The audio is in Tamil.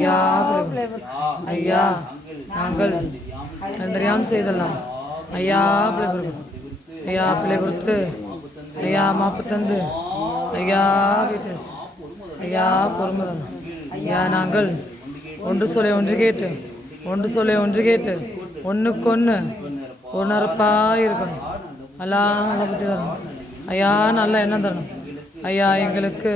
ஐயா ஐயா நாங்கள் தெரியாமல் செய்தலாம் ஐயா பிள்ளை பொறுக்கும் ஐயா பிள்ளை பொறுத்து ஐயா மாப்பு தந்து ஐயா வீட்டு ஐயா பொறுமை தந்து ஐயா நாங்கள் ஒன்று சொல்ல ஒன்று கேட்டு ஒன்றுக்கு ஒன்று ஒரு நரப்பாக இருக்கணும் நல்லா நல்லா பற்றி தரணும் ஐயா நல்லா என்ன தரணும் ஐயா எங்களுக்கு